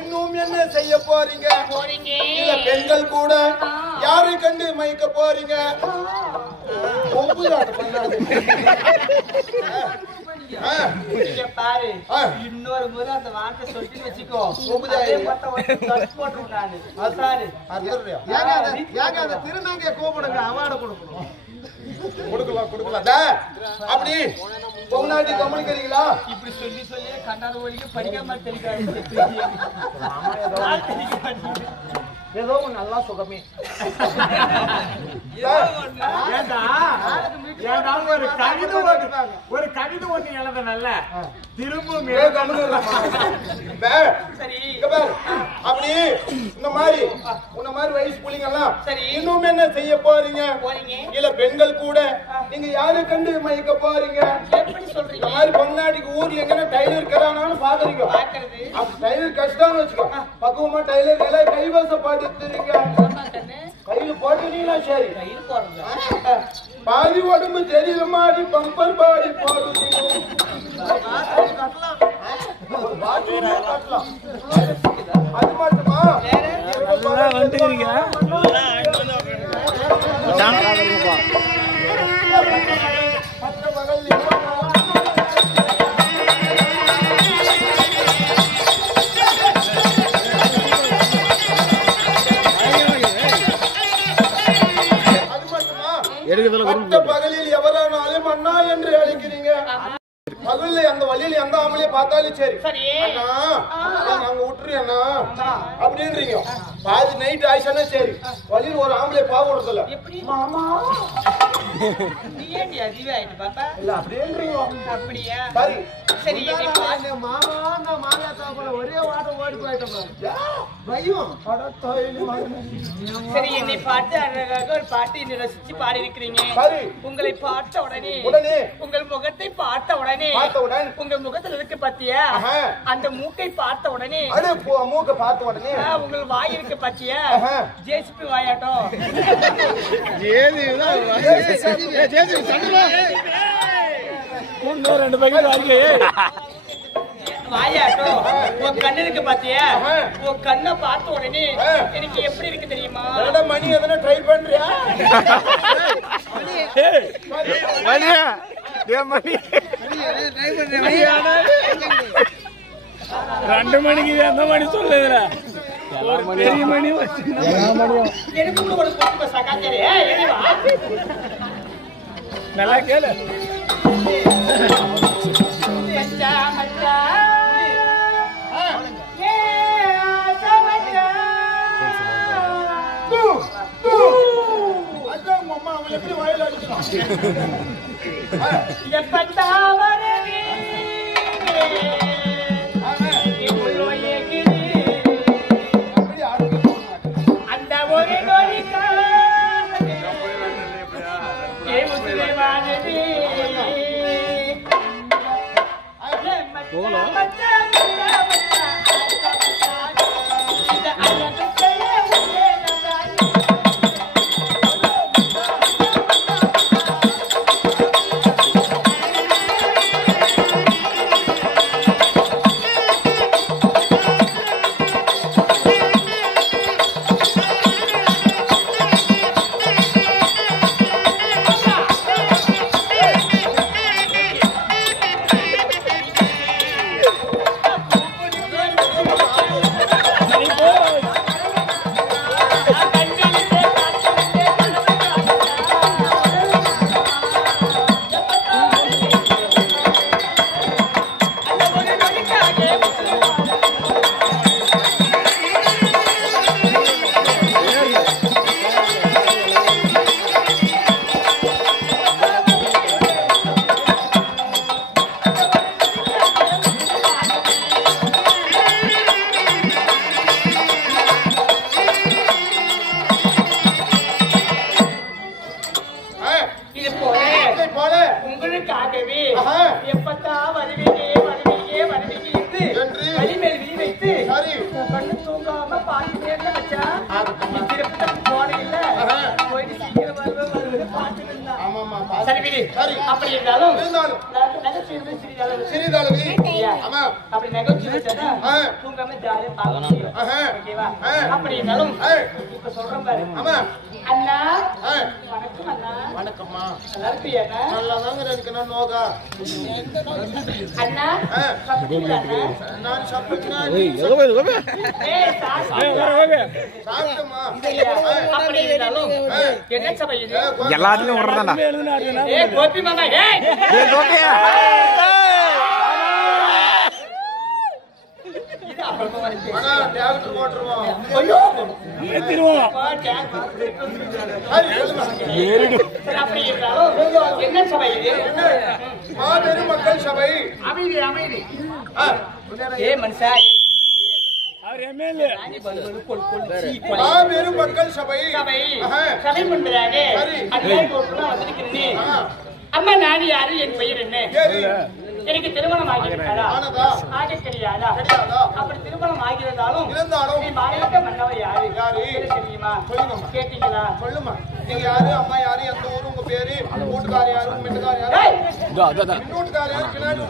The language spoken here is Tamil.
இன்னும் என்ன செய்ய போறீங்க? இல்ல பெண்கள் கூட யாரை கண்டு மயக்க போறீங்க? பாரு இன்னொரு முறை அந்த வார்த்தை சொல்லி வச்சுக்கோ. திருநங்கை கோபடுங்க அவார்டு கொடுக்கணும். அப்படி பொன்னாடி கவனிக்கிறீங்களா? இப்படி சொல்லி சொல்லி கண்டாத ஒழிக்க படிக்காம தெரியாது. ஏதோ நல்லா சுகமே. ஒரு கவிதை ஒண்ணு எழுத நல்ல திரும்ப சரி அப்படி இந்த மாதிரி உன்ன மாதிரி வயசு புள்ளிங்க எல்லாம் சரி இன்னும் என்ன செய்ய போறீங்க? இல்ல பெண்கள் கூட நீங்க யாரை கண்டு மயக்க போறீங்க? இந்த மாதிரி பொன்னாடிக்கு ஊர்ல எங்கன்னா டைலர் இருக்கிறானாலும் பாக்குறீங்க. டைலர் கஷ்டம்னு வச்சுக்கோ. பக்குவமா டைலர் எல்லாம் கைவச பாட்டுறீங்க. கையில போட்டுனீங்களா? சரி பாதி உடம்பு தெரியல மாதிரி பம்பர் பாடி போடுறீங்க. அது மட்டுமா வந்துக்கிறீங்க? பகலில் எவரானாலும் அண்ணா என்று அழைக்கிறீங்க. பகல்ல அந்த வழியில எந்த ஆம்பளைய பார்த்தாலும் சரி அண்ணா நாங்க விட்டுறீண்ணா அப்படின்றீங்க. பாதி நைட் ஆயிடுச்சுன்னா சரி வழியில் ஒரு ஆம்பளைய பார்க்க விடுறதில்ல. ஒரே வாட்ட ஓடி போயிட்டோம். சரி என்னை பார்த்து அழகாக ஒரு பாட்டு என்னை ரசிச்சு பாடி இருக்கிறீங்க. உங்களை பார்த்த உடனே உங்கள் முகத்தை பார்த்த உடனே உங்கள் முகத்தில் இருக்கு பாத்தியா அந்த மூக்கை பார்த்த உடனே மூக்கை பார்த்த உடனே உங்கள் வாய் இருக்கு பாத்தியா ஜேசிபி வாயாட்டம். ரெண்டு பேரும் வாயாட்டம் உன் கண்ணு இருக்கு பாத்தியா உன் கண்ணை பார்த்த உடனே எனக்கு எப்படி இருக்கு தெரியுமா? மணி எதனா ட்ரை பண்றியா? ரெண்டு மணிக்கு அந்த மணி சொல்லுற பெரிய மணி நல்லா கேளு. சரி அப்படி இருந்தாலும் நகைச்சுவை சிறிதளவு ஆமா அப்படி நகைச்சுவை வச்சா தூங்காம ஜாலியா பார்க்கலாம் ஓகேவா அப்படி இருந்தாலும் இப்ப சொல்றேன் பாரு ஆமா அண்ணா வணக்கம் அண்ணா வணக்கம்மா நல்லா இருக்கியா நல்லா தாங்க இருக்கேன் நோகா அண்ணா நான் சாப்பிட்டேன் ஏய் சாப்பிட்டேம்மா அப்படி இருந்தாலும் என்ன சபை இது எல்லாத்துலயும் விடுறதாண்டா ஏய் கோபி மாமா ஏய் இது அப்புறமா வந்து ஆனா டேப்லெட் போட்டுருவோம் ஐயோ ஏத்திடுவோம் அப்படி இருந்தாலும் என்ன சபை இது மாபெரும் மக்கள் சபை அமைதி அமைதி ஏ மனுஷா அவர் எம்எல்ஏ மாபெரும் மக்கள் சபை சபை சபை முன்பதாக அண்ணா கோப்புனா வந்திருக்கிறேன் அம்மா நான் யாரு என் பெயர் என்ன சரி எனக்கு திருமணம் ஆகியிருக்காரா ஆனதா ஆக தெரியாதா அப்படி திருமணம் ஆகியிருந்தாலும் இருந்தாலும் நீ மாநிலத்தை மன்னவர் யாரு யாரு? தெரியுமா சொல்லுங்கம்மா. கேட்டீங்களா சொல்லுமா நீங்க யாரு அம்மா யாரு எந்த ஊரு உங்க பேரு வீட்டுக்கார யாரு மின்னுக்கார யாரு ஏய்! வீட்டுக்கார யாரு பின்னாடி